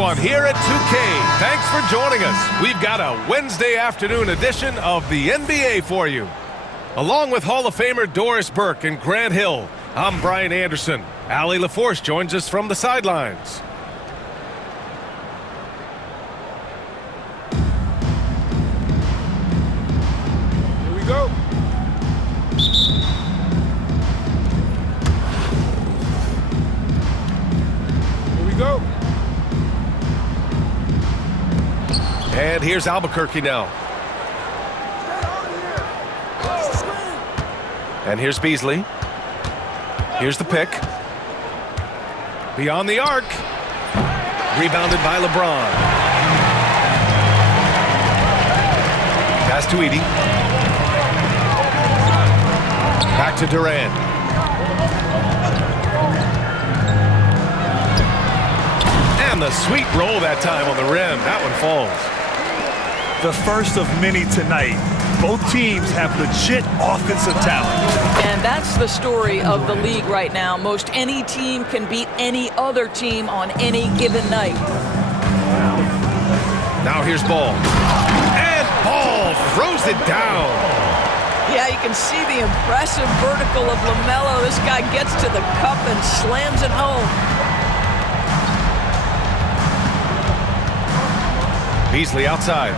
everyone here at 2K. Thanks for joining us. We've got a Wednesday afternoon edition of the NBA for you. Along with Hall of Famer Doris Burke and Grant Hill, I'm Brian Anderson. Allie LaForce joins us from the sidelines. Here we go. Here we go. And here's Albuquerque now. And here's Beasley. Here's the pick. Beyond the arc. Rebounded by LeBron. Pass to Edey. Back to Durant. And the sweet roll that time on the rim. That one falls. The first of many tonight. Both teams have legit offensive talent. And that's the story of the league right now. Most any team can beat any other team on any given night. Now here's Ball. And Ball throws it down. Yeah, you can see the impressive vertical of LaMelo. This guy gets to the cup and slams it home. Beasley outside.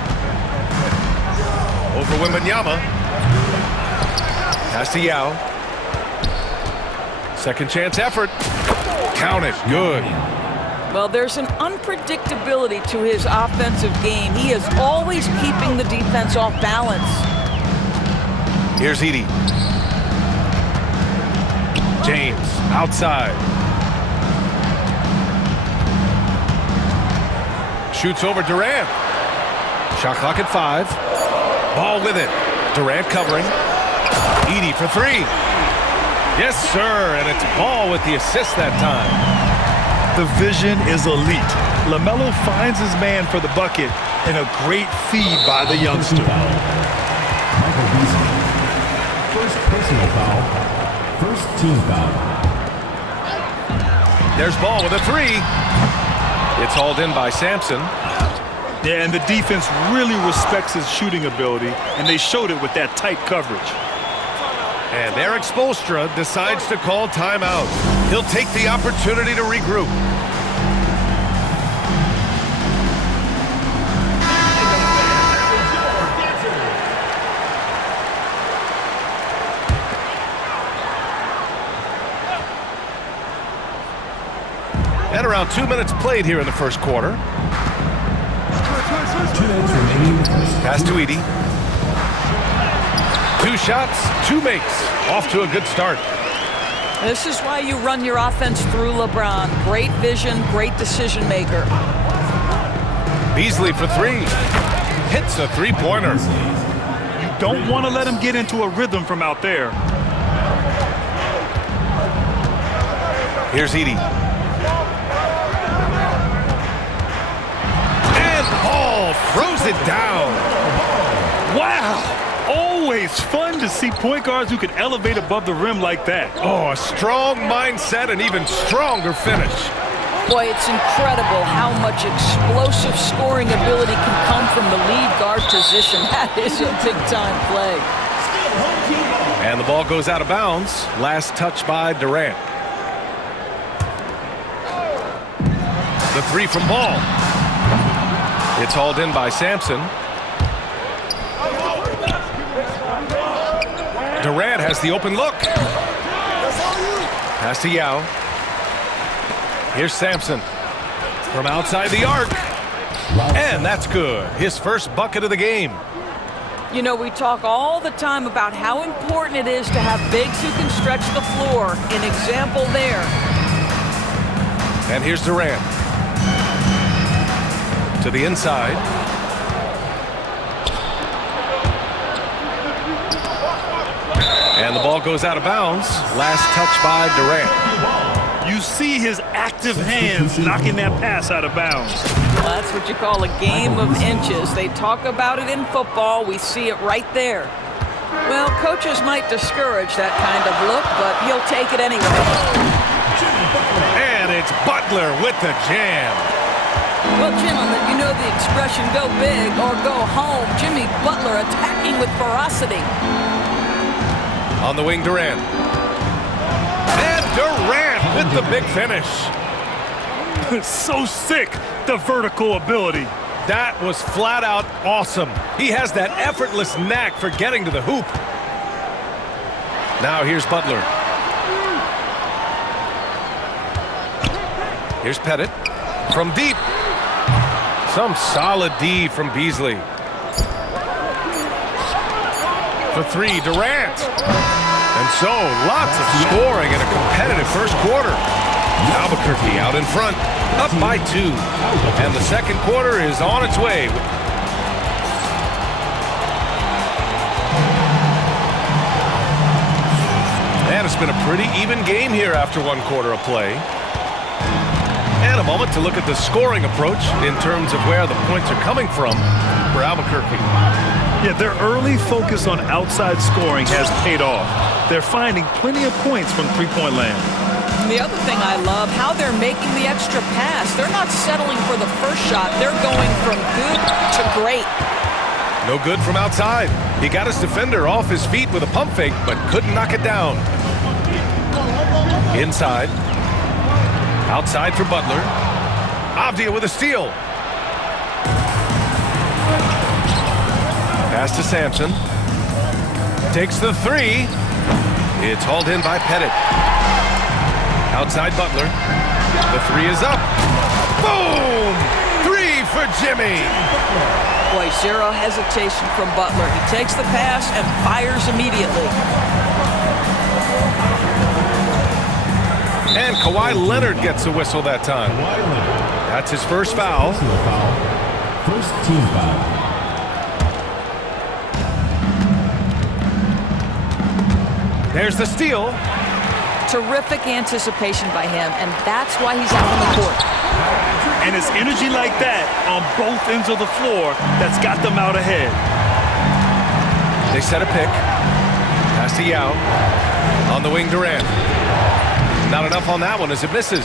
Over Wembanyama. Pass to Yao. Second chance effort. Count it. Good. Well, there's an unpredictability to his offensive game. He is always keeping the defense off balance. Here's Edey. James outside. Shoots over Durant. Shot clock at 5. Ball with it. Durant covering. Edey for 3. Yes, sir. And it's Ball with the assist that time. The vision is elite. LaMelo finds his man for the bucket, and a great feed by the youngster. Michael Beasley. First personal foul. First team foul. There's Ball with a 3. It's hauled in by Sampson. Yeah, and the defense really respects his shooting ability, and they showed it with that tight coverage. And Eric Spoelstra decides to call timeout. He'll take the opportunity to regroup. And around 2 minutes played here in the first quarter. 2 minutes remaining in the first. Pass to Edey. 2 shots, 2 makes. Off to a good start. This is why you run your offense through LeBron. Great vision, great decision maker. Beasley for 3. Hits a three-pointer. You don't want to let him get into a rhythm from out there. Here's Edey. Ball throws it down. Wow! Always fun to see point guards who can elevate above the rim like that. Oh, a strong mindset and even stronger finish. Boy, it's incredible how much explosive scoring ability can come from the lead guard position. That is a big-time play. And the ball goes out of bounds. Last touch by Durant. The 3 from Ball. It's hauled in by Sampson. Durant has the open look. Pass to Yao. Here's Sampson from outside the arc. And that's good. His first bucket of the game. You know, we talk all the time about how important it is to have bigs who can stretch the floor. An example there. And here's Durant. To the inside. And the ball goes out of bounds. Last touch by Durant. You see his active hands knocking that pass out of bounds. Well, that's what you call a game of inches. They talk about it in football. We see it right there. Well, coaches might discourage that kind of look, but he'll take it anyway. And it's Butler with the jam. Well, gentlemen, you know the expression, go big or go home. Jimmy Butler attacking with ferocity. On the wing, Durant. And Durant with the big finish. So sick, the vertical ability. That was flat out awesome. He has that effortless knack for getting to the hoop. Now here's Butler. Here's Pettit from deep. Some solid D from Beasley. For three, Durant. And so, lots of scoring in a competitive first quarter. Albuquerque out in front, up by 2. And the second quarter is on its way. And it's been a pretty even game here after one quarter of play. And a moment to look at the scoring approach in terms of where the points are coming from for Albuquerque. Yeah, their early focus on outside scoring has paid off. They're finding plenty of points from three-point land. The other thing I love, how they're making the extra pass. They're not settling for the first shot. They're going from good to great. No good from outside. He got his defender off his feet with a pump fake, but couldn't knock it down. Inside. Outside for Butler. Avdia with a steal. Pass to Sampson. Takes the three. It's hauled in by Pettit. Outside Butler. The three is up. Boom! 3 for Jimmy. Boy, zero hesitation from Butler. He takes the pass and fires immediately. And Kawhi Leonard gets a whistle that time. That's his first foul. First team foul. There's the steal. Terrific anticipation by him, and that's why he's out on the court. And it's energy like that on both ends of the floor that's got them out ahead. They set a pick. Pass to Yao. On the wing, Durant. Not enough on that one as it misses.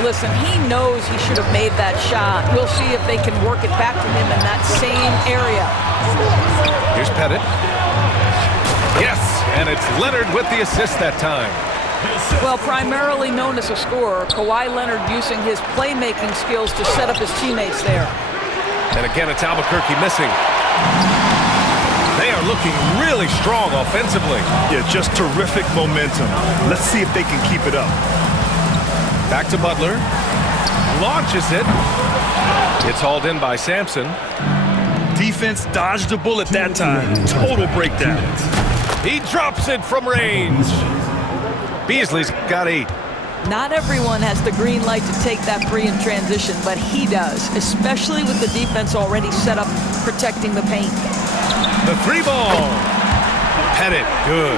Listen, he knows he should have made that shot. We'll see if they can work it back to him in that same area. Here's Pettit. Yes, and it's Leonard with the assist that time. Well, primarily known as a scorer, Kawhi Leonard using his playmaking skills to set up his teammates there. And again, it's Albuquerque missing. They are looking really strong offensively. Yeah, just terrific momentum. Let's see if they can keep it up. Back to Butler. Launches it. It's hauled in by Sampson. Defense dodged a bullet that time. Total breakdown. He drops it from range. Beasley's got 8. Not everyone has the green light to take that free in transition, but he does, especially with the defense already set up protecting the paint. The 3-ball. Pettit, good.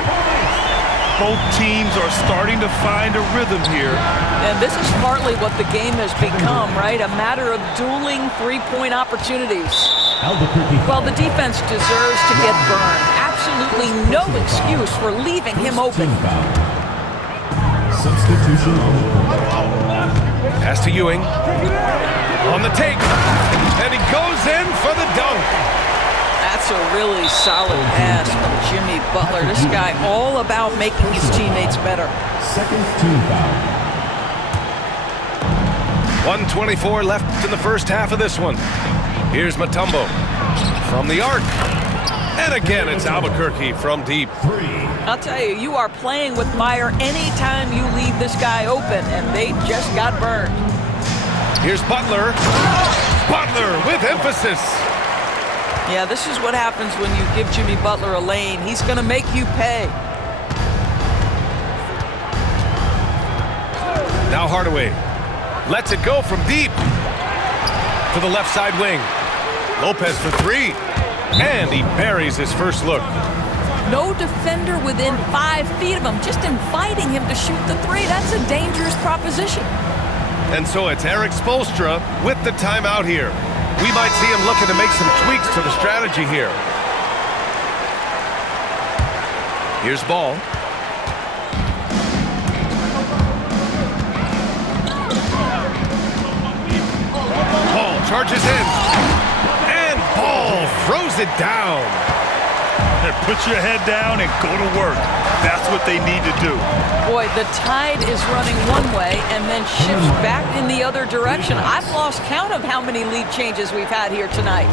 Both teams are starting to find a rhythm here. And this is partly what the game has become, right? A matter of dueling three-point opportunities. Well, the defense deserves to get burned. Absolutely no excuse for leaving him open. Substitution on the court. Pass to Ewing. On the take. And he goes in for the dunk. That's a really solid pass from Jimmy Butler. This guy all about making his teammates better. Second team foul. 1:24 left in the first half of this one. Here's Mutombo from the arc. And again, it's Albuquerque from deep. 3. I'll tell you, you are playing with fire anytime you leave this guy open, and they just got burned. Here's Butler. Butler with emphasis. Yeah, this is what happens when you give Jimmy Butler a lane. He's going to make you pay. Now Hardaway lets it go from deep to the left side wing. Lopez for 3. And he buries his first look. No defender within 5 feet of him, just inviting him to shoot the 3. That's a dangerous proposition. And so it's Eric Spoelstra with the timeout here. We might see him looking to make some tweaks to the strategy here. Here's Ball. charges in. And ball throws it down. Put your head down and go to work. That's what they need to do. Boy, the tide is running one way and then shifts back in the other direction. I've lost count of how many lead changes we've had here tonight.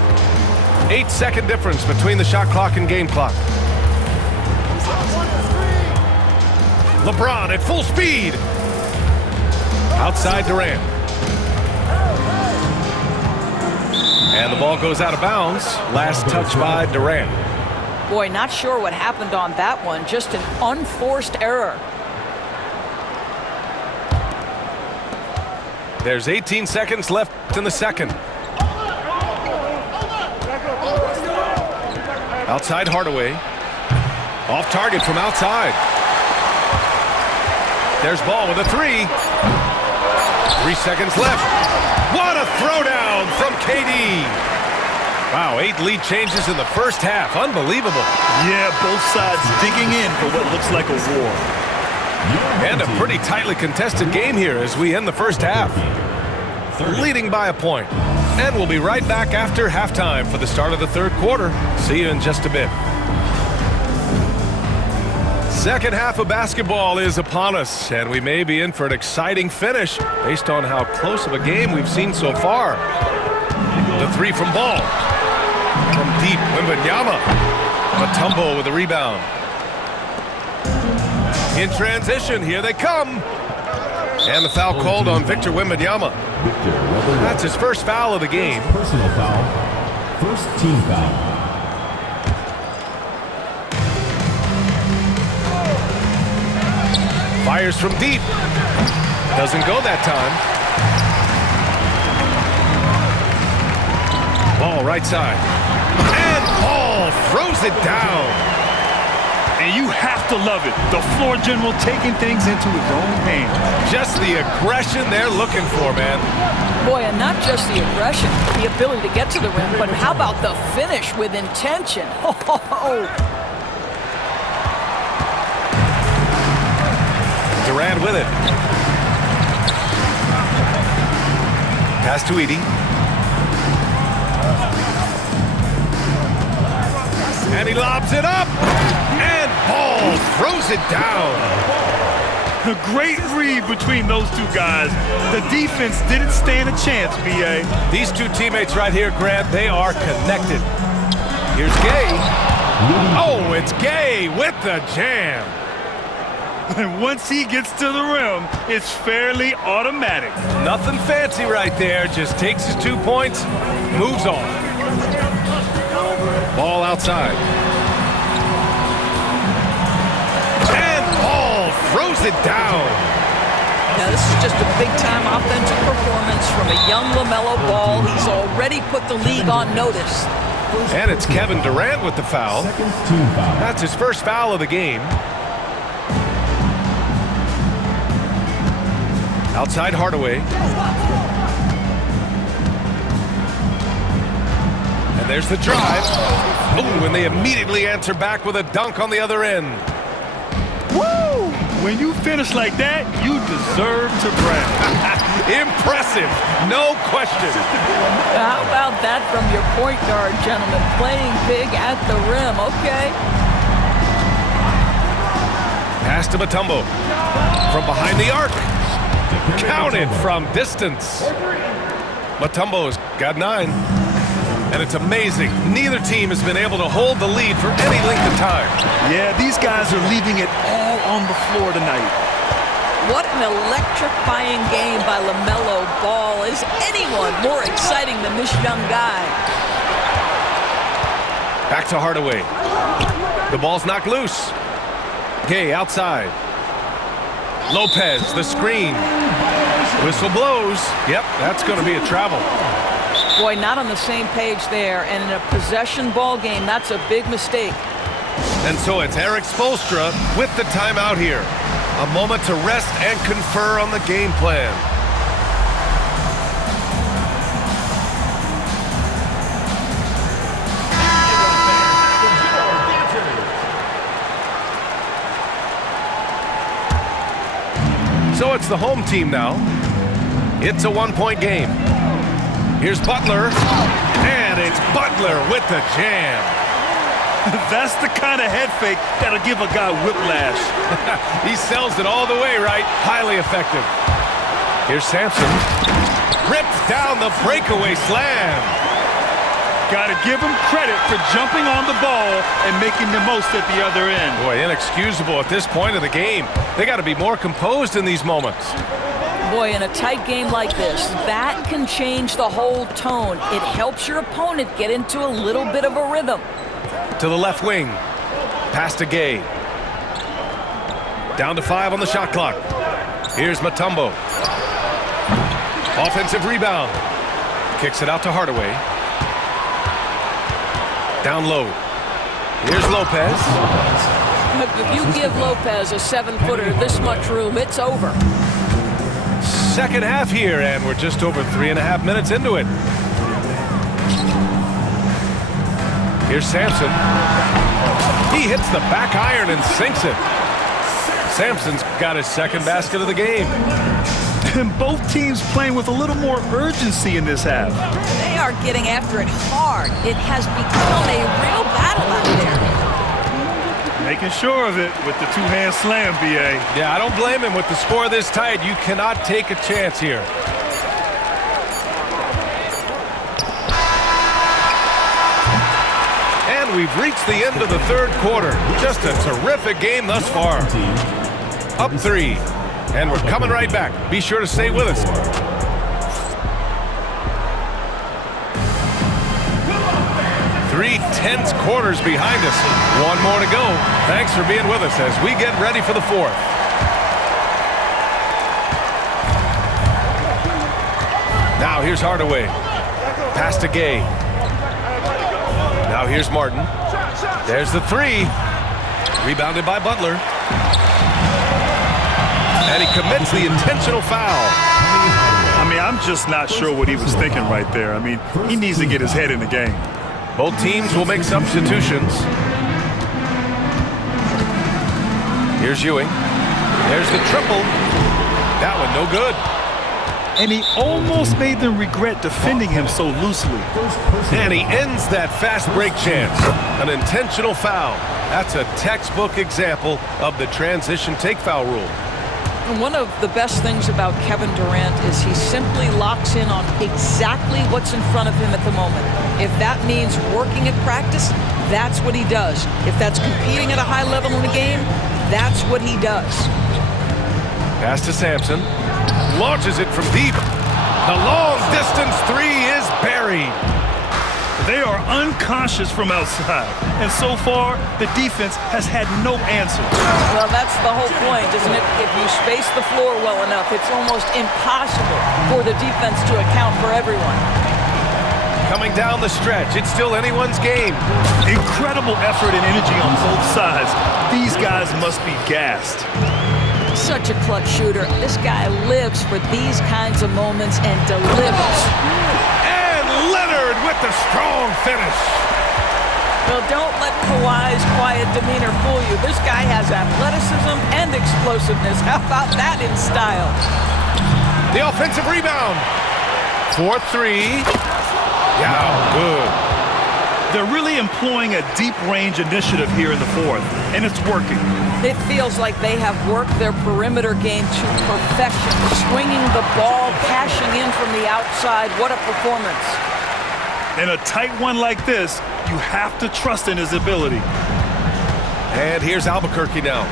8-second difference between the shot clock and game clock. LeBron at full speed. Outside Durant. And the ball goes out of bounds. Last touch by Durant. Boy, not sure what happened on that one. Just an unforced error. There's 18 seconds left in the second. Outside Hardaway. Off target from outside. There's ball with a three. 3 seconds left. What a throwdown from KD. Wow, 8 lead changes in the first half. Unbelievable. Yeah, both sides digging in for what looks like a war. And a pretty tightly contested game here as we end the first half. Leading by a point. And we'll be right back after halftime for the start of the third quarter. See you in just a bit. Second half of basketball is upon us, and we may be in for an exciting finish based on how close of a game we've seen so far. The three from Ball. From deep, Wembanyama. Mutombo with a rebound. In transition, here they come. And the foul called on Victor Wembanyama. That's his first foul of the game. Personal foul. First team foul. Fires from deep. Doesn't go that time. Ball right side. And Ball throws it down. And you have to love it. The floor general taking things into his own hands. Just the aggression they're looking for, man. Boy, and not just the aggression, the ability to get to the rim, but how about the finish with intention? Durant with it. Pass to Edie. And he lobs it up. And Ball throws it down. A great read between those two guys. The defense didn't stand a chance, B.A. These two teammates right here, Grant, they are connected. Here's Gay. Oh, it's Gay with the jam. And once he gets to the rim, it's fairly automatic. Nothing fancy right there. Just takes his 2 points, moves on. Ball outside. And Ball throws it down. Now, this is just a big-time offensive performance from a young LaMelo Ball. He's already put the league on notice. And it's Kevin Durant with the foul. That's his first foul of the game. Outside Hardaway. And there's the drive. Oh, and they immediately answer back with a dunk on the other end. Woo! When you finish like that, you deserve to brag. Impressive, no question. How about that from your point guard, gentlemen? Playing big at the rim, okay. Pass to Mutombo. From behind the arc. Counted from distance. Mutombo's got 9. And it's amazing. Neither team has been able to hold the lead for any length of time. Yeah, these guys are leaving it all on the floor tonight. What an electrifying game by LaMelo Ball. Is anyone more exciting than this young guy? Back to Hardaway. The ball's knocked loose. Gay outside. Lopez, the screen. Whistle blows. Yep, that's going to be a travel. Boy, not on the same page there. And in a possession ball game, that's a big mistake. And so it's Eric Spoelstra with the timeout here. A moment to rest and confer on the game plan. So it's the home team now. It's a 1-point game. Here's Butler. And it's Butler with the jam. That's the kind of head fake that'll give a guy whiplash. He sells it all the way, right? Highly effective. Here's Sampson. Rips down the breakaway slam. Got to give him credit for jumping on the ball and making the most at the other end. Boy, inexcusable at this point of the game. They got to be more composed in these moments. Boy, in a tight game like this, that can change the whole tone. It helps your opponent get into a little bit of a rhythm. To the left wing. Pass to Gay. Down to 5 on the shot clock. Here's Mutombo. Offensive rebound. Kicks it out to Hardaway. Down low. Here's Lopez. If you give Lopez a 7-footer this much room, it's over. Second half here, and we're just over 3.5 minutes into it. Here's Sampson. He hits the back iron and sinks it. Sampson's got his second basket of the game. And both teams playing with a little more urgency in this half. They are getting after it hard. It has become a real battle out there. Making sure of it with the two-hand slam, B.A. Yeah, I don't blame him. With the score this tight, you cannot take a chance here. And we've reached the end of the third quarter. Just a terrific game thus far. Up 3. And we're coming right back. Be sure to stay with us. 3 tense quarters behind us. One more to go. Thanks for being with us as we get ready for the fourth. Now here's Hardaway. Pass to Gay. Now here's Martin. There's the 3. Rebounded by Butler. And he commits the intentional foul. I mean, I'm just not sure what he was thinking right there. I mean, he needs to get his head in the game. Both teams will make substitutions. Here's Ewing. There's the triple. That one no good. And he almost made them regret defending him so loosely. And he ends that fast break chance. An intentional foul. That's a textbook example of the transition take foul rule. And one of the best things about Kevin Durant is he simply locks in on exactly what's in front of him at the moment. If that means working at practice, that's what he does. If that's competing at a high level in the game, that's what he does. Pass to Sampson. Launches it from deep. The long distance 3 is buried. They are unconscious from outside. And so far, the defense has had no answer. Well, that's the whole point, isn't it? If you space the floor well enough, it's almost impossible for the defense to account for everyone. Coming down the stretch, it's still anyone's game. Incredible effort and energy on both sides. These guys must be gassed. Such a clutch shooter. This guy lives for these kinds of moments and delivers. Leonard with the strong finish. Well, don't let Kawhi's quiet demeanor fool you. This guy has athleticism and explosiveness. How about that in style? The offensive rebound. 4-3. Yeah, good. They're really employing a deep range initiative here in the fourth, and it's working. It feels like they have worked their perimeter game to perfection. Swinging the ball, cashing in from the outside. What a performance. In a tight one like this, you have to trust in his ability. And here's Albuquerque now.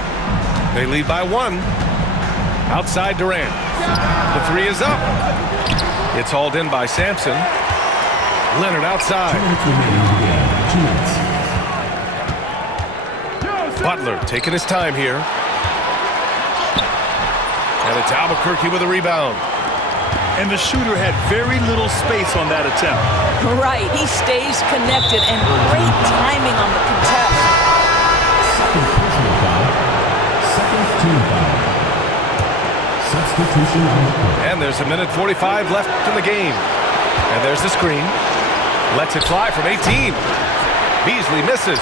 They lead by 1. Outside Durant. The 3 is up. It's hauled in by Sampson. Leonard outside. 2 minutes. Butler taking his time here. And it's Albuquerque with a rebound. And the shooter had very little space on that attempt. Right, he stays connected and great timing on the contest. Second personal foul. Second team foul. Substitution on the court. And there's 1:45 left in the game. And there's the screen. Lets it fly from 18. Beasley misses.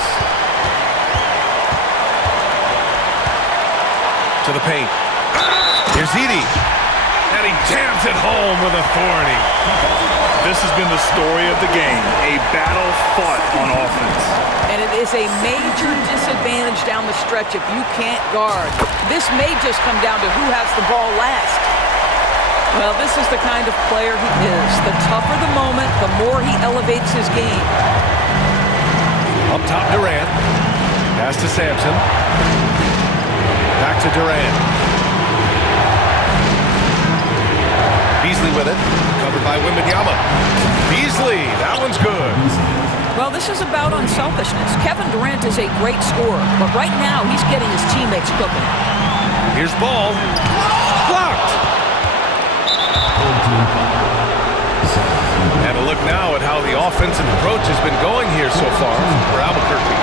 To the paint. Here's Edey. And he jams it home with authority. This has been the story of the game, a battle fought on offense. And it is a major disadvantage down the stretch if you can't guard. This may just come down to who has the ball last. Well, this is the kind of player he is. The tougher the moment, the more he elevates his game. Up top, Durant. Pass to Sampson. Back to Durant. Beasley with it. Covered by Wembanyama. Beasley, that one's good. Well, this is about unselfishness. Kevin Durant is a great scorer, but right now he's getting his teammates cooking. Here's ball. Blocked. And a look now at how the offensive approach has been going here so far for Albuquerque.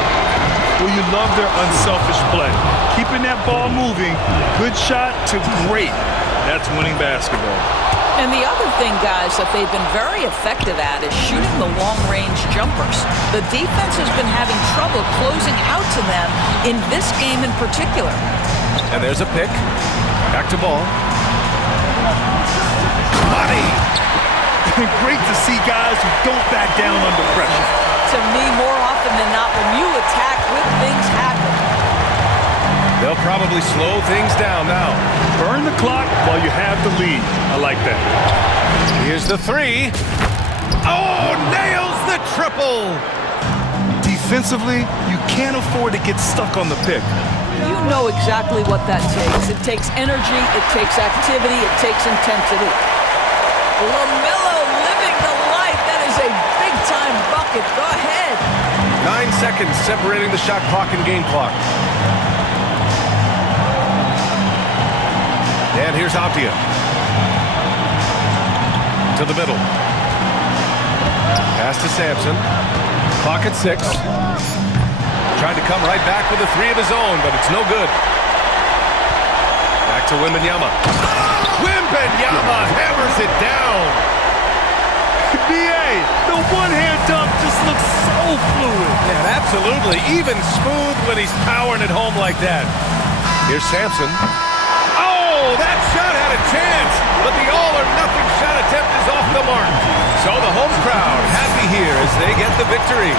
Well, you love their unselfish play. Keeping that ball moving, good shot to great. That's winning basketball. And the other thing, guys, that they've been very effective at is shooting the long-range jumpers. The defense has been having trouble closing out to them in this game in particular. And there's a pick. Back to ball. Money! Great to see guys who don't back down under pressure. To me, more often than not, when you attack, good things happen. They'll probably slow things down now. Burn the clock while you have the lead. I like that. Here's the three. Oh, nails the triple! Defensively, you can't afford to get stuck on the pick. You know exactly what that takes. It takes energy, it takes activity, it takes intensity. LaMelo living the life. That is a big-time bucket. Go ahead. 9 seconds separating the shot clock and game clock. And here's Avdia. To the middle. Pass to Sampson. Clock at 6. Trying to come right back with a three of his own, but it's no good. Back to Wembanyama. Wembanyama hammers it down. BA, the one-hand dunk just looks so fluid. Yeah, absolutely. Even smooth when he's powering it home like that. Here's Sampson. Oh, that shot had a chance, but the all-or-nothing shot attempt is off the mark. So the home crowd happy here as they get the victory.